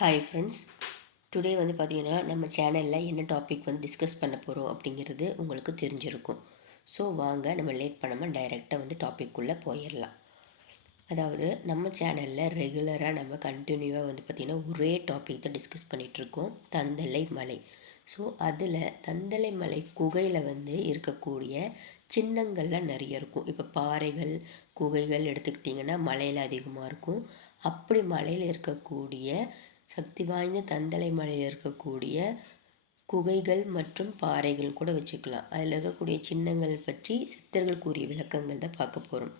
Hi friends today வந்து பார்த்தீங்கன்னா நம்ம சேனலில் என்ன டாபிக் வந்து டிஸ்கஸ் பண்ண போகிறோம் அப்படிங்கிறது உங்களுக்கு தெரிஞ்சிருக்கும். ஸோ வாங்க நம்ம லேட் பண்ணாமல் டைரெக்டாக வந்து டாபிக்குள்ளே போயிடலாம். அதாவது நம்ம சேனலில் ரெகுலராக நம்ம கண்டினியூவாக வந்து பார்த்திங்கன்னா ஒரே டாபிக் தான் டிஸ்கஸ் பண்ணிகிட்ருக்கோம் தந்தலை மலை. ஸோ அதில் தந்தலை மலை குகையில் வந்து இருக்கக்கூடிய சின்னங்கள்லாம் நிறைய இருக்கும். இப்போ பாறைகள் குகைகள் எடுத்துக்கிட்டிங்கன்னா மலையில் அதிகமாக இருக்கும். அப்படி மலையில் இருக்கக்கூடிய சக்தி வாய்ந்த தந்தலை மலையில் இருக்கக்கூடிய குகைகள் மற்றும் பாறைகள் கூட வச்சுக்கலாம். அதில் இருக்கக்கூடிய சின்னங்கள் பற்றி சித்தர்கள் கூறிய விளக்கங்கள் தான் பார்க்க போகிறோம்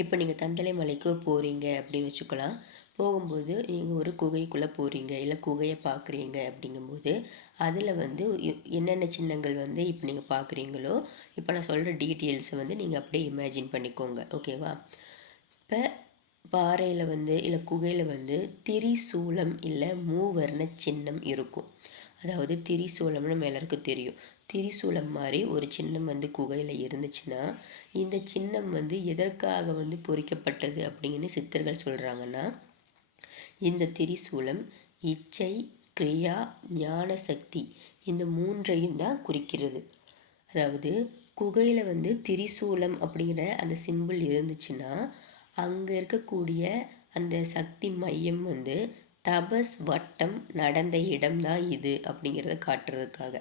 இப்போ நீங்கள் தந்தலை மலைக்கு போகிறீங்க அப்படின்னு வச்சுக்கலாம். போகும்போது நீங்கள் ஒரு குகைக்குள்ளே போகிறீங்க இல்லை குகையை பார்க்குறீங்க அப்படிங்கும்போது அதில் வந்து என்னென்ன சின்னங்கள் வந்து இப்போ நீங்கள் பார்க்குறீங்களோ இப்போ நான் சொல்கிற டீட்டெயில்ஸை வந்து நீங்கள் அப்படியே இமேஜின் பண்ணிக்கோங்க. ஓகேவா இப்போ பாறையில் வந்து இல்லை குகையில் வந்து திரிசூலம் இல்லை மூவர்ண சின்னம் இருக்கும். அதாவது திரிசூலம்னு மேலருக்கு தெரியும். திரிசூலம் மாதிரி ஒரு சின்னம் வந்து குகையில் இருந்துச்சுன்னா இந்த சின்னம் வந்து எதற்காக வந்து பொறிக்கப்பட்டது அப்படின்னு சித்தர்கள் சொல்கிறாங்கன்னா இந்த திரிசூலம் இச்சை கிரியா ஞான சக்தி இந்த மூன்றையும் தான் குறிக்கிறது. அதாவது குகையில் வந்து திரிசூலம் அப்படிங்கிற அந்த சிம்பிள் இருந்துச்சுன்னா அங்கே இருக்கக்கூடிய அந்த சக்தி மையம் வந்து தபஸ் வட்டம் நடந்த இடம் தான் இது அப்படிங்கிறத காட்டுறதுக்காக.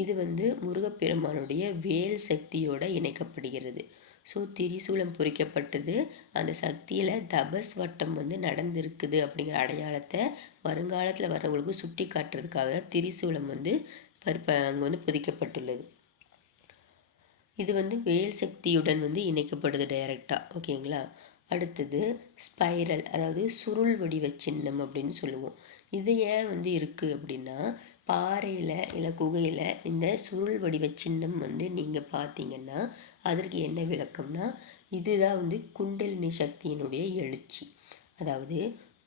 இது வந்து முருகப்பெருமானுடைய வேல் சக்தியோடு இணைக்கப்படுகிறது. ஸோ திரிசூலம் பொறிக்கப்பட்டது. அந்த சக்தியில் தபஸ் வட்டம் வந்து நடந்திருக்குது அப்படிங்கிற அடையாளத்தை வருங்காலத்தில் வரவங்களுக்கு சுட்டி காட்டுறதுக்காக திரிசூலம் வந்து பருப்ப அங்கே வந்து புதிக்கப்பட்டுள்ளது. இது வந்து வேல் சக்தியுடன் வந்து இணைக்கப்படுது டைரெக்டாக ஓகேங்களா அடுத்தது ஸ்பைரல் அதாவது சுருள் வடிவ சின்னம் அப்படின்னு சொல்லுவோம். இது ஏன் வந்து இருக்குது அப்படின்னா பாறையில் இல்லை குகையில் இந்த சுருள் வடிவ சின்னம் வந்து நீங்கள் பார்த்தீங்கன்னா அதற்கு என்ன விளக்கம்னா இதுதான் வந்து குண்டலினி சக்தியினுடைய எழுச்சி. அதாவது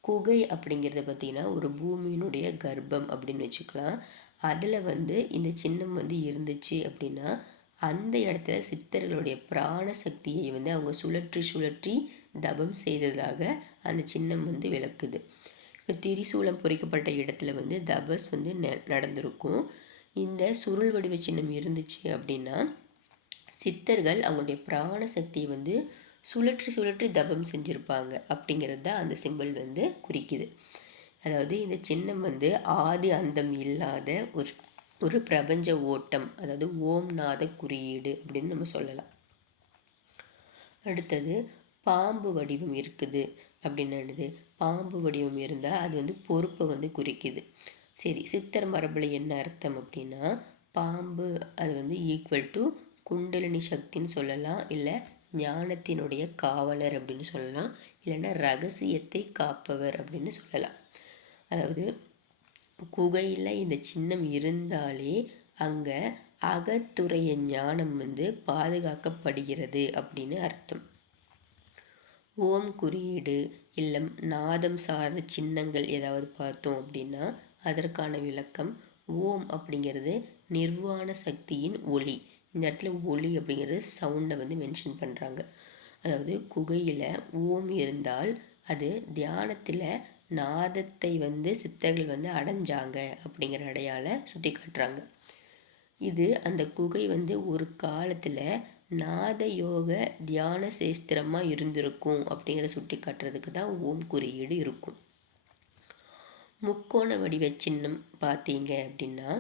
குகை அப்படிங்கிறத பார்த்திங்கன்னா ஒரு பூமியினுடைய கர்ப்பம் அப்படின்னு வச்சுக்கலாம். அதில் வந்து இந்த சின்னம் வந்து இருந்துச்சு அப்படின்னா அந்த இடத்துல சித்தர்களுடைய பிராண சக்தியை வந்து அவங்க சுழற்றி சுழற்றி தபம் செய்ததாக அந்த சின்னம் வந்து விளக்குது. இப்போ திரிசூலம் பொறிக்கப்பட்ட இடத்துல வந்து தபஸ் வந்து நடந்திருக்கும். இந்த சுருள் வடிவ சின்னம் இருந்துச்சு அப்படின்னா சித்தர்கள் அவங்களுடைய பிராண சக்தியை வந்து சுழற்றி சுழற்றி தபம் செஞ்சுருப்பாங்க அப்படிங்கிறது தான் அந்த சிம்பிள் வந்து குறிக்குது. அதாவது இந்த சின்னம் வந்து ஆதி அந்தம் இல்லாத ஒரு ஒரு பிரபஞ்ச ஓட்டம் அதாவது ஓம்நாத குறியீடு அப்படின்னு நம்ம சொல்லலாம். அடுத்தது பாம்பு வடிவம் இருக்குது அப்படின்னு பாம்பு வடிவம் இருந்தால் அது வந்து பொறுப்பை வந்து குறிக்குது. சரி சித்தர் மரபில் என்ன அர்த்தம் அப்படின்னா பாம்பு அது வந்து ஈக்குவல் டு குண்டலினி சக்தின்னு சொல்லலாம் இல்லை ஞானத்தினுடைய காவலர் அப்படின்னு சொல்லலாம் இல்லைன்னா ரகசியத்தை காப்பவர் அப்படின்னு சொல்லலாம். அதாவது குகையில் இந்த சின்னம் இருந்தாலே அங்கே அகத்துறைய ஞானம் வந்து பாதுகாக்கப்படுகிறது அப்படின்னு அர்த்தம். ஓம் குறியீடு இல்லை நாதம் சார்ந்த சின்னங்கள் ஏதாவது பார்த்தோம் அப்படின்னா அதற்கான விளக்கம் ஓம் அப்படிங்கிறது நிர்வாண சக்தியின் ஒளி. இந்த இடத்துல ஒளி அப்படிங்கிறது சவுண்டை வந்து மென்ஷன் பண்ணுறாங்க அதாவது குகையில் ஓம் இருந்தால் அது தியானத்தில் நாதத்தை வந்து சித்தர்கள் வந்து அடைஞ்சாங்க அப்படிங்கிற அடையாள சுட்டி காட்டுறாங்க. இது அந்த குகை வந்து ஒரு காலத்தில் நாத யோக தியான சேஸ்திரமாக இருந்திருக்கும் அப்படிங்கிற சுட்டி காட்டுறதுக்கு தான் ஓம் குறியீடு இருக்கும். முக்கோண வடிவ சின்னம் பார்த்தீங்க அப்படின்னா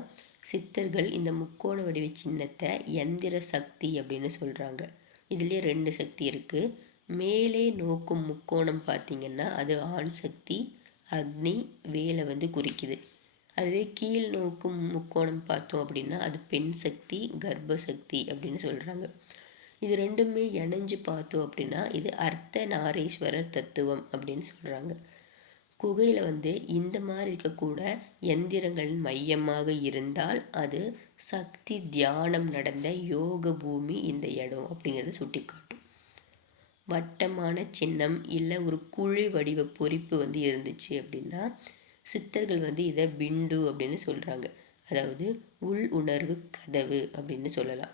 சித்தர்கள் இந்த முக்கோண வடிவ சின்னத்தை எந்திர சக்தி அப்படின்னு சொல்கிறாங்க இதுலேயே ரெண்டு சக்தி இருக்குது மேலே நோக்கும் முக்கோணம் பார்த்திங்கன்னா அது ஆண் சக்தி அக்னி வேலை வந்து குறிக்குது. அதுவே கீழ் நோக்கும் முக்கோணம் பார்த்தோம் அப்படின்னா அது பெண் சக்தி கர்ப்ப சக்தி அப்படின்னு சொல்கிறாங்க இது ரெண்டுமே இணைஞ்சு பார்த்தோம் அப்படின்னா இது அர்த்த நாரீஸ்வரர் தத்துவம் அப்படின்னு சொல்கிறாங்க குகையில் வந்து இந்த மாதிரி இருக்கக்கூட எந்திரங்கள் மையமாக இருந்தால் அது சக்தி தியானம் நடந்த யோக பூமி இந்த இடம் அப்படிங்கிறத சுட்டி காட்டும் வட்டமான சின்னம் இல்லை ஒரு குழி வடிவ பொறிப்பு வந்து இருந்துச்சு அப்படின்னா சித்தர்கள் வந்து இதை பிண்டு அப்படின்னு சொல்கிறாங்க அதாவது உள் உணர்வு கதவு அப்படின்னு சொல்லலாம்.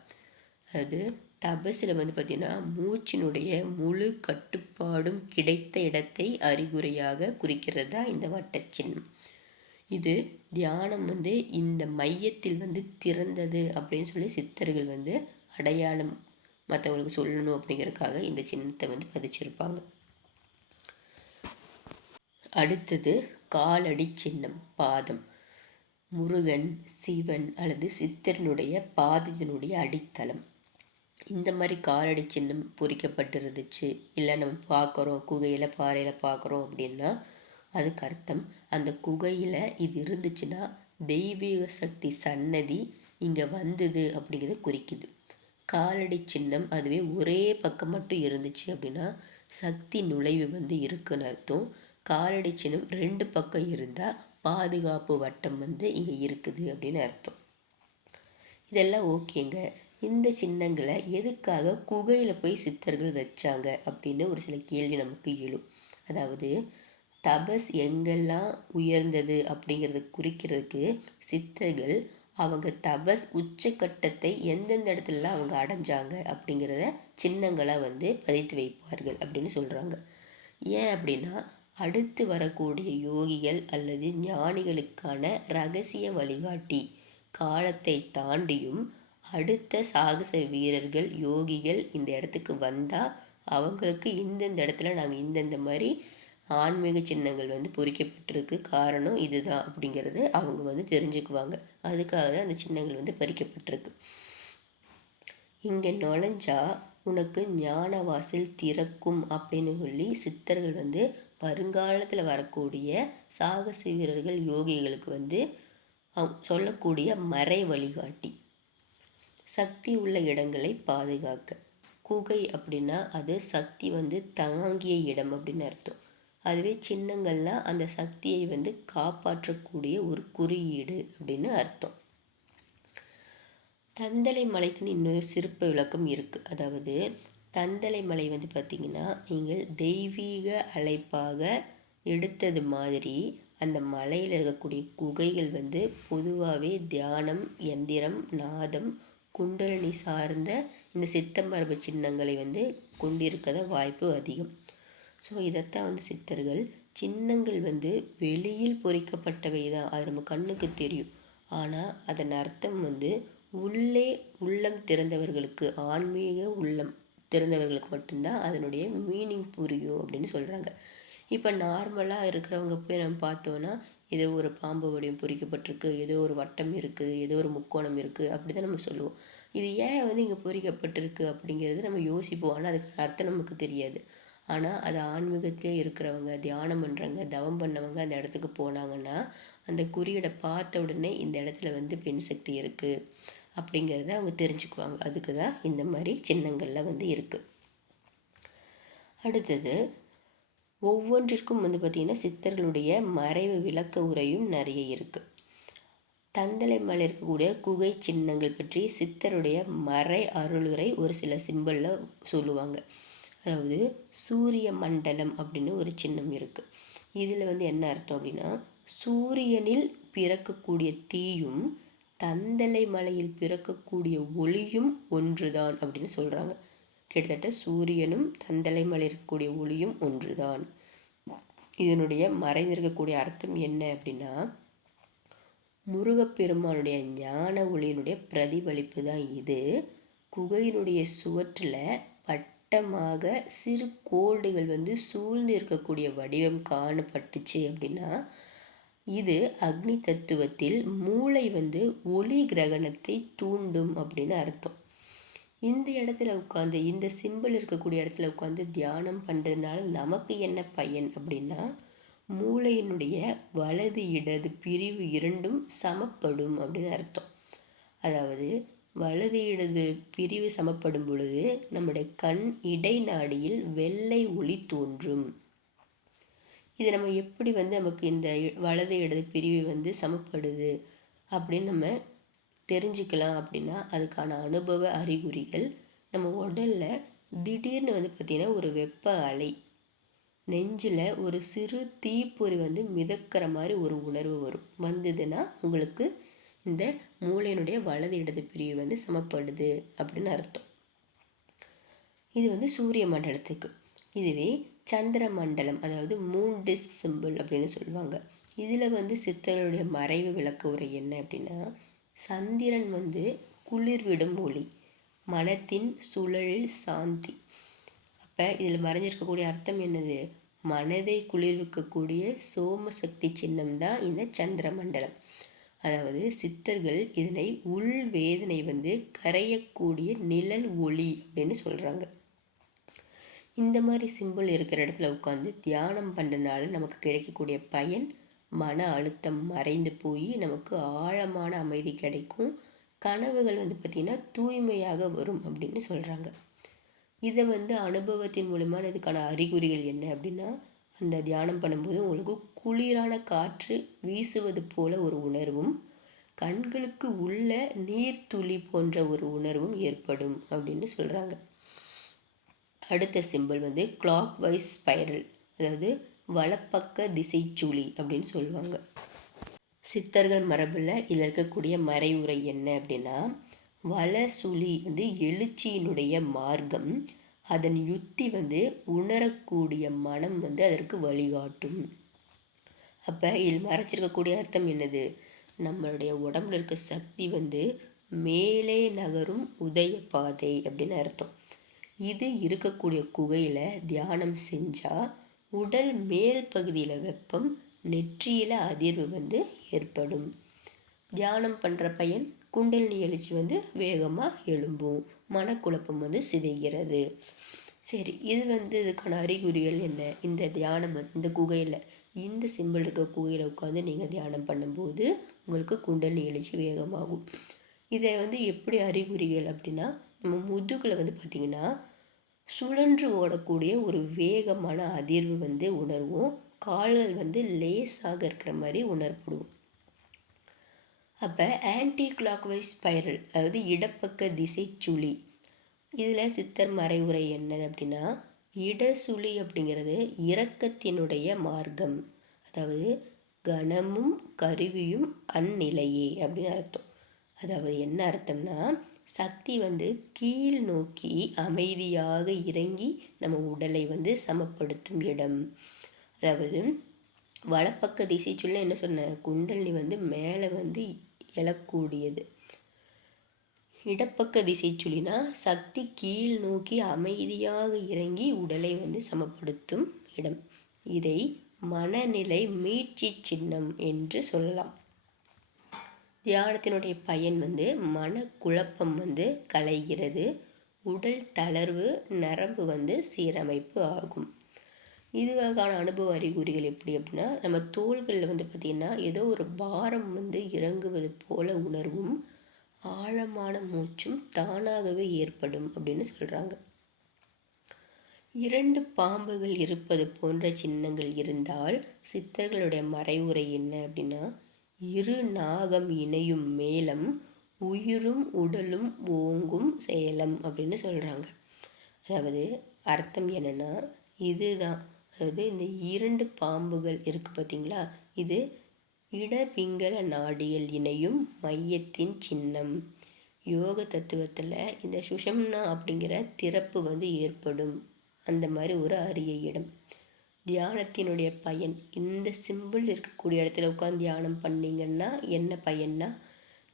அது தபஸில் வந்து பார்த்திங்கன்னா மூச்சினுடைய முழு கட்டுப்பாடும் கிடைத்த இடத்தை அறிகுறியாக குறிக்கிறது தான் இந்த வட்டச்சின்னம். இது தியானம் வந்து இந்த மையத்தில் வந்து திறந்தது அப்படின்னு சொல்லி சித்தர்கள் வந்து அடையாளம் மற்றவங்களுக்கு சொல்லணும் அப்படிங்கிறதுக்காக இந்த சின்னத்தை வந்து பதிச்சிருப்பாங்க. அடுத்தது காலடி சின்னம் பாதம். முருகன் சிவன் அல்லது சித்தரனுடைய பாதத்தினுடைய அடித்தளம். இந்த மாதிரி காலடி சின்னம் பொறிக்கப்பட்டிருந்துச்சு. இல்லை நம்ம பார்க்குறோம் குகையில் பாறையில் பார்க்குறோம் அப்படின்னா அதுக்கு அர்த்தம். அந்த குகையில் இது இருந்துச்சுன்னா தெய்வீக சக்தி சன்னதி இங்கே வந்தது அப்படிங்கிறத குறிக்குது. காலடி சின்னம் அதுவே ஒரே பக்கம் மட்டும் இருந்துச்சு அப்படின்னா சக்தி நுழைவு வந்து இருக்குன்னு அர்த்தம். காலடி சின்னம் ரெண்டு பக்கம் இருந்தால் பாதுகாப்பு வட்டம் வந்து இங்கே இருக்குது அப்படின்னு அர்த்தம். இதெல்லாம் ஓகேங்க. இந்த சின்னங்களை எதுக்காக குகையில் போய் சித்தர்கள் வச்சாங்க அப்படின்னு ஒரு சில கேள்வி நமக்கு எழும். அதாவது தபஸ் எங்கெல்லாம் உயர்ந்தது அப்படிங்கிறத குறிக்கிறதுக்கு சித்தர்கள் அவங்க தபஸ் உச்சக்கட்டத்தை எந்தெந்த இடத்துலலாம் அவங்க அடைஞ்சாங்க அப்படிங்கிறத சின்னங்களாக வந்து பதித்து வைப்பார்கள் அப்படின்னு சொல்கிறாங்க ஏன் அப்படின்னா அடுத்து வரக்கூடிய யோகிகள் அல்லது ஞானிகளுக்கான ரகசிய வழிகாட்டி காலத்தை தாண்டியும் அடுத்த சாகச வீரர்கள் யோகிகள் இந்த இடத்துக்கு வந்தால் அவங்களுக்கு இந்தந்த இடத்துல நாங்கள் இந்தந்த மாதிரி ஆன்மீக சின்னங்கள் வந்து பொறிக்கப்பட்டிருக்கு. காரணம் இதுதான் அப்படிங்கிறது அவங்க வந்து தெரிஞ்சுக்குவாங்க. அதுக்காக தான் அந்த சின்னங்கள் வந்து பறிக்கப்பட்டிருக்கு. இங்கே நுழைஞ்சா உனக்கு ஞான வாசல் திறக்கும் அப்படின்னு சொல்லி சித்தர்கள் வந்து வருங்காலத்தில் வரக்கூடிய சாகச வீரர்கள் யோகிகளுக்கு வந்து சொல்லக்கூடிய மறை வழிகாட்டி. சக்தி உள்ள இடங்களை பாதுகாக்க. குகை அப்படின்னா அது சக்தி வந்து தாங்கிய இடம் அப்படின்னு அர்த்தம். அதுவே சின்னங்கள்லாம் அந்த சக்தியை வந்து காப்பாற்றக்கூடிய ஒரு குறியீடு அப்படின்னு அர்த்தம். தந்தலை மலைக்குன்னு இன்னொரு சிறப்பு விளக்கம் இருக்குது அதாவது தந்தலை மலை வந்து பார்த்திங்கன்னா நீங்கள் தெய்வீக அழைப்பாக எடுத்தது மாதிரி அந்த மலையில் இருக்கக்கூடிய குகைகள் வந்து பொதுவாகவே தியானம் எந்திரம் நாதம் குண்டலினி சார்ந்த இந்த சித்தமரபு சின்னங்களை வந்து கொண்டிருக்கத வாய்ப்பு அதிகம். ஸோ இதைத்தான் வந்து சித்தர்கள் சின்னங்கள் வந்து வெளியில் பொறிக்கப்பட்டவை தான். அது நம்ம கண்ணுக்கு தெரியும். ஆனால் அதன் அர்த்தம் வந்து உள்ளே உள்ளம் திறந்தவர்களுக்கு ஆன்மீக உள்ளம் திறந்தவர்களுக்கு மட்டும்தான் அதனுடைய மீனிங் புரியும் அப்படின்னு சொல்கிறாங்க இப்போ நார்மலாக இருக்கிறவங்க போய் நம்ம பார்த்தோன்னா ஏதோ ஒரு பாம்பு வடிவம் பொறிக்கப்பட்டிருக்கு ஏதோ ஒரு வட்டம் இருக்குது ஏதோ ஒரு முக்கோணம் இருக்குது அப்படி தான் நம்ம சொல்லுவோம். இது ஏன் வந்து இங்கே பொறிக்கப்பட்டிருக்கு அப்படிங்கிறது நம்ம யோசிப்போம். ஆனால் அதுக்கு அர்த்தம் நமக்கு தெரியாது. ஆனால் அது ஆன்மீகத்திலே இருக்கிறவங்க தியானம் பண்ணுறவங்க தவம் பண்ணவங்க அந்த இடத்துக்கு போனாங்கன்னா அந்த குறியீடை பார்த்த உடனே இந்த இடத்துல வந்து பெண் சக்தி இருக்குது அப்படிங்கிறத அவங்க தெரிஞ்சுக்குவாங்க. அதுக்கு தான் இந்த மாதிரி சின்னங்கள்லாம் வந்து இருக்குது அடுத்தது ஒவ்வொன்றிற்கும் வந்து பார்த்திங்கன்னா சித்தர்களுடைய மறைவு விளக்க உரையும் நிறைய இருக்குது தந்தலை மலை இருக்கக்கூடிய குகை சின்னங்கள் பற்றி சித்தருடைய மறை அருளுரை ஒரு சில சிம்பிளில் சொல்லுவாங்க. அதாவது சூரிய மண்டலம் அப்படின்னு ஒரு சின்னம் இருக்குது இதில் வந்து என்ன அர்த்தம் அப்படின்னா சூரியனில் பிறக்கக்கூடிய தீயும் தந்தலை மலையில் பிறக்கக்கூடிய ஒளியும் ஒன்றுதான் அப்படின்னு சொல்கிறாங்க கிட்டத்தட்ட சூரியனும் தந்தலை மலை இருக்கக்கூடிய ஒளியும் ஒன்றுதான். இதனுடைய மறைந்திருக்கக்கூடிய அர்த்தம் என்ன அப்படின்னா முருகப்பெருமானுடைய ஞான ஒளியினுடைய பிரதிபலிப்பு தான் இது. குகையினுடைய சுவற்றில் வட்டமாக சிறு கோடுகள் வந்து சூழ்ந்து இருக்கக்கூடிய வடிவம் காணப்பட்டுச்சு அப்படின்னா இது அக்னி தத்துவத்தில் மூளை வந்து ஒளி கிரகணத்தை தூண்டும் அப்படின்னு அர்த்தம். இந்த இடத்துல உட்காந்து இந்த சிம்பிள் இருக்கக்கூடிய இடத்துல உட்காந்து தியானம் பண்ணுறதுனால நமக்கு என்ன பயன் அப்படின்னா மூளையினுடைய வலது இடது பிரிவு இரண்டும் சமப்படும் அப்படின்னு அர்த்தம். அதாவது வலது இடது பிரிவு சமப்படும் பொழுது நம்முடைய கண் இடைநாடியில் வெள்ளை ஒளி தோன்றும். இது நம்ம எப்படி வந்து நமக்கு இந்த வலது இடது பிரிவு வந்து சமப்படுது அப்படின்னு நம்ம தெரிஞ்சுக்கலாம் அப்படின்னா அதுக்கான அனுபவ அறிகுறிகள் நம்ம உடலில் திடீர்னு வந்து பார்த்திங்கன்னா ஒரு வெப்ப அலை. நெஞ்சில் ஒரு சிறு தீப்பொறி வந்து மிதக்கிற மாதிரி ஒரு உணர்வு வரும். வந்ததுன்னா உங்களுக்கு இந்த மூளையினுடைய வலது இடது பிரிவு வந்து சமப்படுது அப்படின்னு அர்த்தம். இது வந்து சூரிய மண்டலத்துக்கு. இதுவே சந்திர மண்டலம் அதாவது மூன் டிஸ்க் சிம்பிள் அப்படின்னு சொல்லுவாங்க. இதில் வந்து சித்தர்களுடைய மறைவு விளக்க உரை என்ன அப்படின்னா சந்திரன் வந்து குளிர்விடும் ஒளி மனத்தின் சுழலில் சாந்தி. அப்போ இதில் மறைஞ்சிருக்கக்கூடிய அர்த்தம் என்னது? மனதை குளிர்விக்கக்கூடிய சோமசக்தி சின்னம் தான் இந்த சந்திர மண்டலம். அதாவது சித்தர்கள் இதனை உள் வேதனை வந்து கரையக்கூடிய நிழல் ஒளி அப்படின்னு சொல்கிறாங்க இந்த மாதிரி சிம்பிள் இருக்கிற இடத்துல உட்காந்து தியானம் பண்ணுறதுனால நமக்கு கிடைக்கக்கூடிய பயன் மன அழுத்தம் மறைந்து போய் நமக்கு ஆழமான அமைதி கிடைக்கும். கனவுகள் வந்து பார்த்திங்கன்னா தூய்மையாக வரும் அப்படின்னு சொல்கிறாங்க இதை வந்து அனுபவத்தின் மூலமான இதுக்கான அறிகுறிகள் என்ன அப்படின்னா அந்த தியானம் பண்ணும்போது உங்களுக்கு குளிரான காற்று வீசுவது போல ஒரு உணர்வும் கண்களுக்கு உள்ள நீர்த்துளி போன்ற ஒரு உணர்வும் ஏற்படும் அப்படின்னு சொல்கிறாங்க அடுத்த சிம்பிள் வந்து கிளாக் வைஸ் ஸ்பைரல் அதாவது வலப்பக்க திசை சுழி அப்படின்னு சொல்லுவாங்க. சித்தர்கள் மரபில் இதில் இருக்கக்கூடிய மறைவுரை என்ன அப்படின்னா வல சுழி வந்து எழுச்சியினுடைய மார்க்கம் அதன் யுத்தி வந்து உணரக்கூடிய மனம் வந்து அதற்கு வழிகாட்டும். அப்போ இதில் மறைச்சிருக்கக்கூடிய அர்த்தம் என்னது? நம்மளுடைய உடம்புல இருக்க சக்தி வந்து மேலே நகரும் உதய பாதை அப்படின்னு அர்த்தம். இது இருக்கக்கூடிய குகையில் தியானம் செஞ்சால் உடல் மேல் பகுதியில் வெப்பம் நெற்றியில் அதிர்வு வந்து ஏற்படும். தியானம் பண்ணுற பையன் குண்டலினி எழுச்சி வந்து வேகமாக எழும்பும். மனக்குழப்பம் வந்து சிதைகிறது. சரி இது வந்து இதுக்கான அறிகுறிகள் என்ன? இந்த தியானம் இந்த குகையில் இந்த சிம்பிள் இருக்க குகையில் உட்காந்து நீங்கள் தியானம் பண்ணும்போது உங்களுக்கு குண்டல் எழுச்சி வேகமாகும். இதை வந்து எப்படி அறிகுறிகள் அப்படின்னா நம்ம முதுகில் வந்து பார்த்திங்கன்னா சுழன்று ஓடக்கூடிய ஒரு வேகமான அதிர்வு வந்து உணர்வோம். கால்கள் வந்து லேசாக இருக்கிற மாதிரி உணர்ப்படுவோம். அப்போ ஆன்டி கிளாக்வைஸ் ஸ்பைரல் அதாவது இடப்பக்க திசை சுழி இதில் சித்தர் மறைவுரை என்னது அப்படின்னா இடசுழி அப்படிங்கிறது இரக்கத்தினுடைய மார்க்கம். அதாவது கணமும் கருவியும் அந்நிலையே அப்படின்னு அர்த்தம். அதாவது என்ன அர்த்தம்னா சக்தி வந்து கீழ் நோக்கி அமைதியாக இறங்கி நம்ம உடலை வந்து சமப்படுத்தும் இடம். அதாவது வலப்பக்க திசை சொல்ல என்ன சொன்ன? குண்டலினி வந்து மேலே வந்து எழக்கூடியது. இடப்பக்க திசை சுழினா சக்தி கீழ் நோக்கி அமைதியாக இறங்கி உடலை வந்து சமப்படுத்தும் இடம். இதை மனநிலை மீட்சி சின்னம் என்று சொல்லலாம். தியானத்தினுடைய பயன் வந்து மனக்குழப்பம் வந்து களைகிறது உடல் தளர்வு நரம்பு வந்து சீரமைப்பு ஆகும். இதுக்கான அனுபவ அறிகுறிகள் எப்படி அப்படின்னா நம்ம தோள்களில் வந்து பார்த்திங்கன்னா ஏதோ ஒரு பாரம் வந்து இறங்குவது போல உணர்வும் ஆழமான மூச்சும் தானாகவே ஏற்படும் அப்படின்னு சொல்கிறாங்க இரண்டு பாம்புகள் இருப்பது போன்ற சின்னங்கள் இருந்தால் சித்தர்களுடைய மறைவுரை என்ன அப்படின்னா இரு நாகம் இணையும் மேலம் உயிரும் உடலும் ஓங்கும் சேலம் அப்படின்னு சொல்கிறாங்க அதாவது அர்த்தம் என்னென்னா இதுதான். அதாவது இந்த இரண்டு பாம்புகள் இருக்குது பார்த்தீங்களா இது இடபிங்கல நாடியில் இணையும் மையத்தின் சின்னம். யோக தத்துவத்தில் இந்த சுஷம்னா அப்படிங்கிற திறப்பு வந்து ஏற்படும். அந்த மாதிரி ஒரு அரிய இடம். தியானத்தினுடைய பயன். இந்த சிம்பிள் இருக்கக்கூடிய இடத்துல உட்காந்து தியானம் பண்ணிங்கன்னா என்ன பயன்னா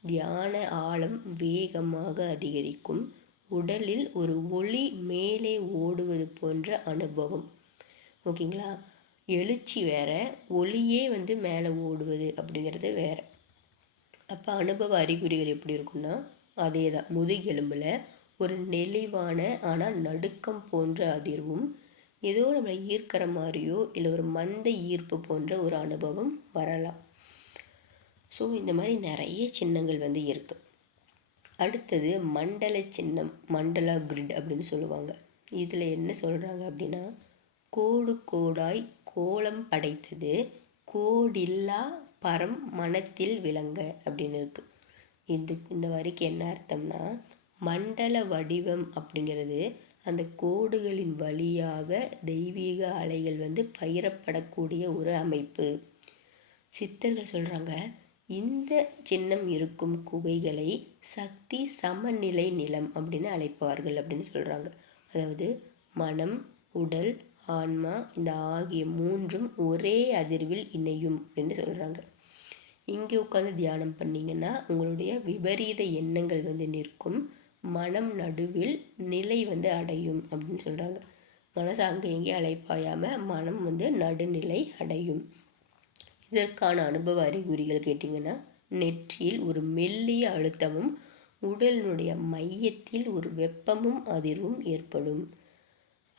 தியான ஆழம் வேகமாக அதிகரிக்கும். உடலில் ஒரு ஒளி மேலே ஓடுவது போன்ற அனுபவம். ஓகேங்களா? எழுச்சி வேற ஒளியே வந்து மேலே ஓடுவது அப்படிங்கிறது வேற. அப்போ அனுபவ அறிகுறிகள் எப்படி இருக்குன்னா அதே தான் முதுகெலும்பில் ஒரு நெளிவான ஆனால் நடுக்கம் போன்ற அதிர்வும் ஏதோ நம்மளை ஈர்க்கிற மாதிரியோ இல்லை ஒரு மந்த ஈர்ப்பு போன்ற ஒரு அனுபவம் வரலாம். ஸோ இந்த மாதிரி நிறைய சின்னங்கள் வந்து இருக்குது அடுத்தது மண்டல சின்னம் மண்டலா கிரிட் அப்படின்னு சொல்லுவாங்க. இதில் என்ன சொல்கிறாங்க அப்படின்னா கோடு கோடாய் கோலம் படைத்தது. கோடில்லா பரம் மனத்தில் விளங்க அப்படின்னு இருக்கு. இது இந்த வரிக்கு என்ன அர்த்தம்னா மண்டல வடிவம் அப்படிங்கிறது அந்த கோடுகளின் வழியாக தெய்வீக அலைகள் வந்து பயிரப்படக்கூடிய ஒரு அமைப்பு. சித்தர்கள் சொல்கிறாங்க இந்த சின்னம் இருக்கும் குகைகளை சக்தி சமநிலை நிலம் அப்படின்னு அழைப்பார்கள் அப்படின்னு சொல்கிறாங்க அதாவது மனம் உடல் ஆன்மா இந்த ஆகிய மூன்றும் ஒரே அதிர்வில் இணையும் அப்படின்னு சொல்கிறாங்க இங்கே உட்காந்து தியானம் பண்ணிங்கன்னா உங்களுடைய விபரீத எண்ணங்கள் வந்து நிற்கும். மனம் நடுவில் நிலை வந்து அடையும் அப்படின்னு சொல்கிறாங்க மனசு அங்கே எங்கேயும் அலைப்பாயாமல் மனம் வந்து நடுநிலை அடையும். இதற்கான அனுபவ அறிகுறிகள் கேட்டிங்கன்னா நெற்றியில் ஒரு மெல்லிய அழுத்தமும் உடலினுடைய மையத்தில் ஒரு வெப்பமும் அதிர்வும் ஏற்படும்.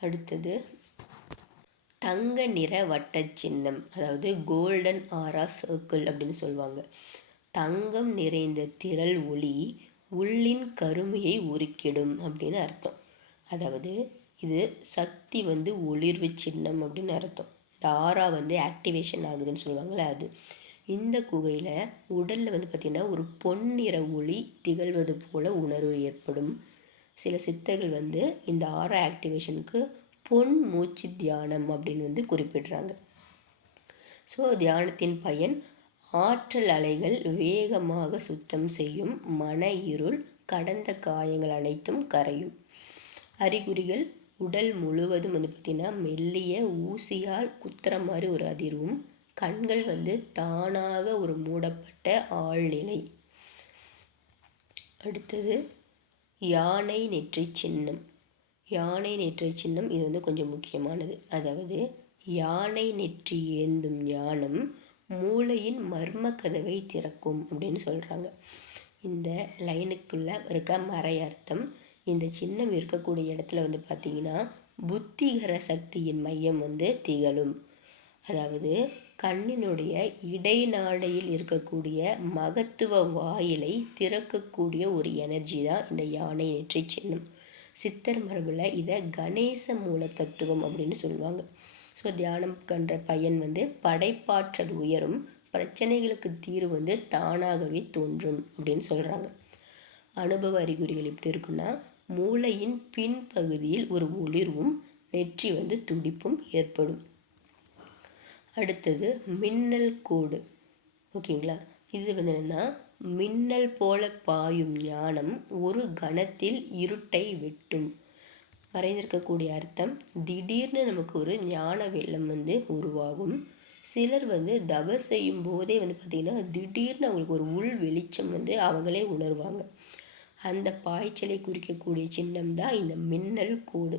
அடுத்தது தங்க நிற வட்ட சின்னம் அதாவது கோல்டன் ஆரா சர்க்கிள் அப்படின்னு சொல்லுவாங்க. தங்கம் நிறைந்த திரள் ஒளி உள்ளின் கருமையை உருக்கிடும் அப்படின்னு அர்த்தம். அதாவது இது சக்தி வந்து ஒளிர்வு சின்னம் அப்படின்னு அர்த்தம். இந்த ஆரா வந்து ஆக்டிவேஷன் ஆகுதுன்னு சொல்லுவாங்கள்ல அது. இந்த குகையில் உடலில் வந்து பார்த்திங்கன்னா ஒரு பொன்னிற ஒளி திகழ்வது போல உணர்வு ஏற்படும். சில சித்தர்கள் வந்து இந்த ஆரா ஆக்டிவேஷனுக்கு பொன் மூச்சு தியானம் அப்படின்னு வந்து குறிப்பிடுறாங்க. ஸோ தியானத்தின் பயன் ஆற்றல் அலைகள் வேகமாக சுத்தம் செய்யும் மன இருள் கடந்த காயங்கள் அனைத்தும் கரையும். அறிகுறிகள் உடல் முழுவதும் வந்து பார்த்திங்கன்னா மெல்லிய ஊசியால் குத்துற மாதிரி ஒரு அதிர்வும் கண்கள் வந்து தானாக ஒரு மூடப்பட்ட ஆழ்நிலை. அடுத்தது யானை நெற்றி சின்னம் யானை நெற்றி சின்னம் இது வந்து கொஞ்சம் முக்கியமானது. அதாவது யானை நெற்றி ஏந்தும் ஞானம் மூளையின் மர்ம கதவை திறக்கும் அப்படின்னு சொல்கிறாங்க இந்த லைனுக்குள்ளே இருக்க மறை அர்த்தம் இந்த சின்னம் இருக்கக்கூடிய இடத்துல வந்து பார்த்திங்கன்னா புத்திகர சக்தியின் மையம் வந்து திகழும். அதாவது கண்ணினுடைய இடைநாடையில் இருக்கக்கூடிய மகத்துவ வாயிலை திறக்கக்கூடிய ஒரு எனர்ஜி தான் இந்த யானை நெற்றி சின்னம். சித்தர் மரபில் இதை கணேச மூல தத்துவம் அப்படின்னு சொல்லுவாங்க. ஸோ தியானம் கன்ற பயன் வந்து படைப்பாற்றல் உயரும் பிரச்சனைகளுக்கு தீர்வு வந்து தானாகவே தோன்றும் அப்படின்னு சொல்கிறாங்க அனுபவ அறிகுறிகள் எப்படி இருக்குன்னா மூளையின் பின்பகுதியில் ஒரு ஒளிர்வும் நெற்றி வந்து துடிப்பும் ஏற்படும். அடுத்தது மின்னல் கோடு. ஓகேங்களா? இது வந்து என்னென்னா மின்னல் போல பாயும் ஞானம் ஒரு கணத்தில் இருட்டை வெட்டும். மறைந்திருக்கக்கூடிய அர்த்தம் திடீர்னு நமக்கு ஒரு ஞான வெள்ளம் வந்து உருவாகும். சிலர் வந்து தவ செய்யும் போதே வந்து பார்த்திங்கன்னா திடீர்னு அவங்களுக்கு ஒரு உள் வெளிச்சம் வந்து அவங்களே உணர்வாங்க. அந்த பாய்ச்சலை குறிக்கக்கூடிய சின்னம் தான் இந்த மின்னல் கோடு.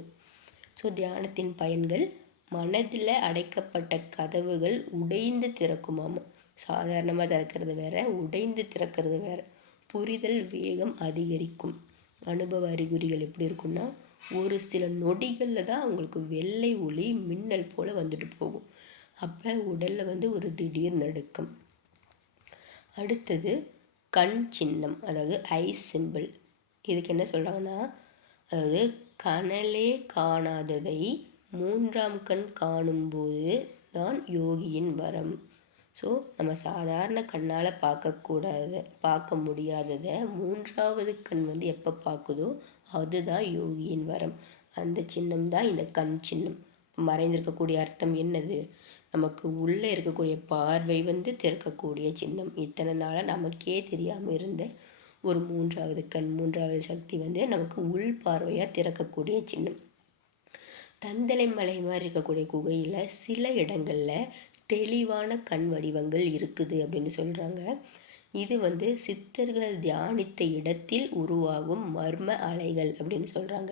ஸோ தியானத்தின் பயன்கள் மனதில் அடைக்கப்பட்ட கதவுகள் உடைந்து திறக்குமாமா. சாதாரணமாக திறக்கிறது வேற உடைந்து திறக்கிறது வேற. புரிதல் வேகம் அதிகரிக்கும். அனுபவ அறிகுறிகள் எப்படி இருக்கும்னா ஒரு சில நொடிகளில் தான் அவங்களுக்கு வெள்ளை ஒளி மின்னல் போல் வந்துட்டு போகும். அப்போ உடலில் வந்து ஒரு திடீர் நடுக்கம். அடுத்தது கண் சின்னம் அதாவது ஐ சிம்பிள் இதுக்கு என்ன சொல்கிறாங்கன்னா அதாவது கனலே காணாததை மூன்றாம் கண் காணும்போது தான் யோகியின் வரம். ஸோ நம்ம சாதாரண கண்ணால் பார்க்கக்கூடாத பார்க்க முடியாததை மூன்றாவது கண் வந்து எப்போ பார்க்குதோ அதுதான் யோகியின் வரம். அந்த சின்னம் தான் இந்த கண் சின்னம். மறைந்திருக்கக்கூடிய அர்த்தம் என்னது? நமக்கு உள்ளே இருக்கக்கூடிய பார்வை வந்து திறக்கக்கூடிய சின்னம். இத்தனை நாளாக நமக்கே தெரியாமல் இருந்த ஒரு மூன்றாவது கண் மூன்றாவது சக்தி வந்து நமக்கு உள் பார்வையாக திறக்கக்கூடிய சின்னம். தந்தலை மலை மாதிரி இருக்கக்கூடிய குகையில் சில இடங்களில் தெளிவான கண் வடிவங்கள் இருக்குது அப்படின்னு சொல்கிறாங்க இது வந்து சித்தர்கள் தியானித்த இடத்தில் உருவாகும் மர்ம அலைகள் அப்படின்னு சொல்கிறாங்க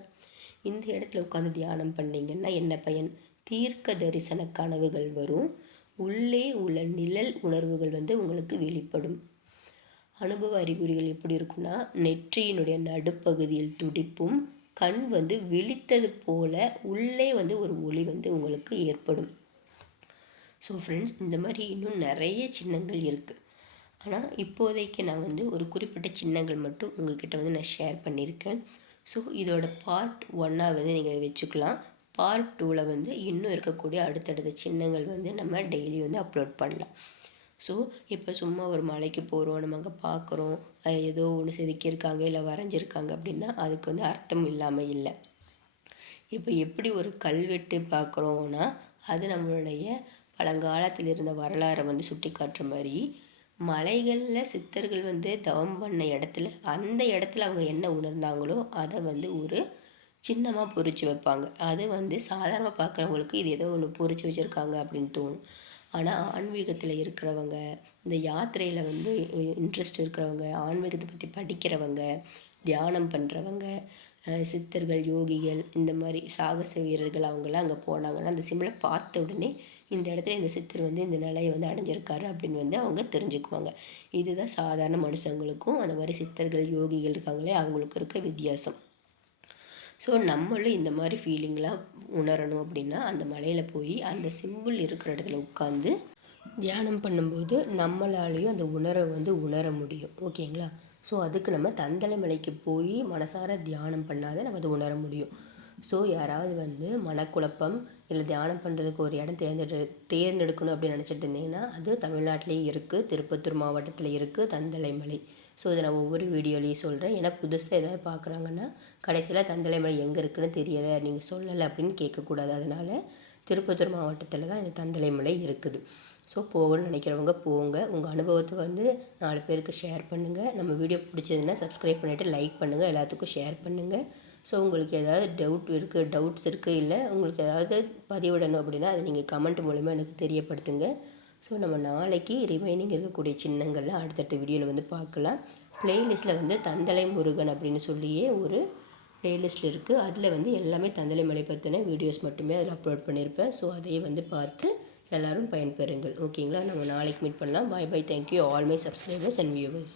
இந்த இடத்துல உட்காந்து தியானம் பண்ணிங்கன்னா என்ன பயன்? தீர்க்க தரிசன கனவுகள் வரும். உள்ளே உள்ள நிழல் உணர்வுகள் வந்து உங்களுக்கு வெளிப்படும். அனுபவ அறிகுறிகள் எப்படி இருக்குன்னா நெற்றியினுடைய நடுப்பகுதியில் துடிப்பும் கண் வந்து விழித்தது போல உள்ளே வந்து ஒரு ஒளி வந்து உங்களுக்கு ஏற்படும். ஸோ ஃப்ரெண்ட்ஸ் இந்த மாதிரி இன்னும் நிறைய சின்னங்கள் இருக்குது ஆனால் இப்போதைக்கு நான் வந்து ஒரு குறிப்பிட்ட சின்னங்கள் மட்டும் உங்ககிட்ட வந்து நான் ஷேர் பண்ணியிருக்கேன். ஸோ இதோட பார்ட் ஒன்னாக வந்து நீங்கள் வச்சுக்கலாம். பார்ட் டூவில் வந்து இன்னும் இருக்கக்கூடிய அடுத்தடுத்த சின்னங்கள் வந்து நம்ம டெய்லி வந்து அப்லோட் பண்ணலாம். ஸோ இப்போ சும்மா ஒரு மலைக்கு போகிறோம் நம்ம அங்கே பார்க்குறோம் ஏதோ ஒன்று செதுக்கியிருக்காங்க இல்லை வரைஞ்சிருக்காங்க அப்படின்னா அதுக்கு வந்து அர்த்தம் இல்லாமல் இல்லை. இப்போ எப்படி ஒரு கல்வெட்டு பார்க்குறோன்னா அது நம்மளுடைய பழங்காலத்தில் இருந்த வரலாறை வந்து சுட்டி காட்டுற மாதிரி மலைகளில் சித்தர்கள் வந்து தவம் பண்ண இடத்துல அந்த இடத்துல அவங்க என்ன உணர்ந்தாங்களோ அதை வந்து ஒரு சின்னமாக பொறிச்சு வைப்பாங்க. அது வந்து சாதாரணமாக பார்க்குறவங்களுக்கு இது ஏதோ ஒன்று பொரிச்சு வச்சுருக்காங்க அப்படின்னு தோணும். ஆனால் ஆன்மீகத்தில் இருக்கிறவங்க இந்த யாத்திரையில் வந்து இன்ட்ரெஸ்ட் இருக்கிறவங்க ஆன்மீகத்தை பற்றி படிக்கிறவங்க தியானம் பண்ணுறவங்க சித்தர்கள் யோகிகள் இந்த மாதிரி சாகச வீரர்கள் அவங்கெல்லாம் அங்கே போனாங்கன்னா அந்த சிம்மில் பார்த்த உடனே இந்த இடத்துல இந்த சித்தர் வந்து இந்த நிலையை வந்து அடைஞ்சிருக்காரு அப்படின்னு வந்து அவங்க தெரிஞ்சுக்குவாங்க. இதுதான் சாதாரண மனுஷங்களுக்கும் அந்த மாதிரி சித்தர்கள் யோகிகள் இருக்காங்களே அவங்களுக்கு இருக்க வித்தியாசம். ஸோ நம்மளும் இந்த மாதிரி ஃபீலிங்லாம் உணரணும் அப்படின்னா அந்த மலையில் போய் அந்த சிம்பிள் இருக்கிற இடத்துல உட்காந்து தியானம் பண்ணும்போது நம்மளாலேயும் அந்த உணரை வந்து உணர முடியும். ஓகேங்களா ஸோ அதுக்கு நம்ம தந்தலை மலைக்கு போய் மனசார தியானம் பண்ணாத நம்ம அதை உணர முடியும். ஸோ யாராவது வந்து மனக்குழப்பம் இல்லை தியானம் பண்ணுறதுக்கு ஒரு இடம் தேர்ந்தெடு தேர்ந்தெடுக்கணும் அப்படின்னு நினச்சிட்டு இருந்தீங்கன்னா அது தமிழ்நாட்டிலேயே இருக்குது திருப்பத்தூர் மாவட்டத்தில் இருக்குது தந்தலைமலை. ஸோ இதை நான் ஒவ்வொரு வீடியோலையும் சொல்கிறேன் ஏன்னா புதுசாக ஏதாவது பார்க்குறாங்கன்னா கடைசியில் தந்தலைமலை எங்கே இருக்குன்னு தெரியலை நீங்கள் சொல்லலை அப்படின்னு கேட்கக்கூடாது. அதனால் திருப்பத்தூர் மாவட்டத்தில் தான் இந்த தந்தலைமலை இருக்குது. ஸோ போகணும்னு நினைக்கிறவங்க போங்க. உங்கள் அனுபவத்தை வந்து நாலு பேருக்கு ஷேர் பண்ணுங்கள் நம்ம வீடியோ பிடிச்சதுன்னா சப்ஸ்கிரைப் பண்ணிவிட்டு லைக் பண்ணுங்கள் எல்லாத்துக்கும் ஷேர் பண்ணுங்கள் ஸோ உங்களுக்கு ஏதாவது டவுட் இருக்குது டவுட்ஸ் இருக்குது இல்லை உங்களுக்கு ஏதாவது பதிவிடணும் அப்படின்னா அதை நீங்கள் கமெண்ட் மூலிமா எனக்கு தெரியப்படுத்துங்க. ஸோ நம்ம நாளைக்கு ரிமைனிங் இருக்கக்கூடிய சின்னங்களில் அடுத்தடுத்த வீடியோவில் வந்து பார்க்கலாம். ப்ளேலிஸ்ட்டில் வந்து தந்தலை முருகன் அப்படின்னு சொல்லியே ஒரு ப்ளேலிஸ்ட்டில் இருக்குது அதில் வந்து எல்லாமே தந்தலை மலை பற்றின வீடியோஸ் மட்டுமே அதில் அப்லோட் பண்ணியிருப்பேன் ஸோ அதையே வந்து பார்த்து எல்லோரும் பயன்பெறுங்கள். ஓகேங்களா நம்ம நாளைக்கு மீட் பண்ணலாம். Bye bye thank you all my subscribers and viewers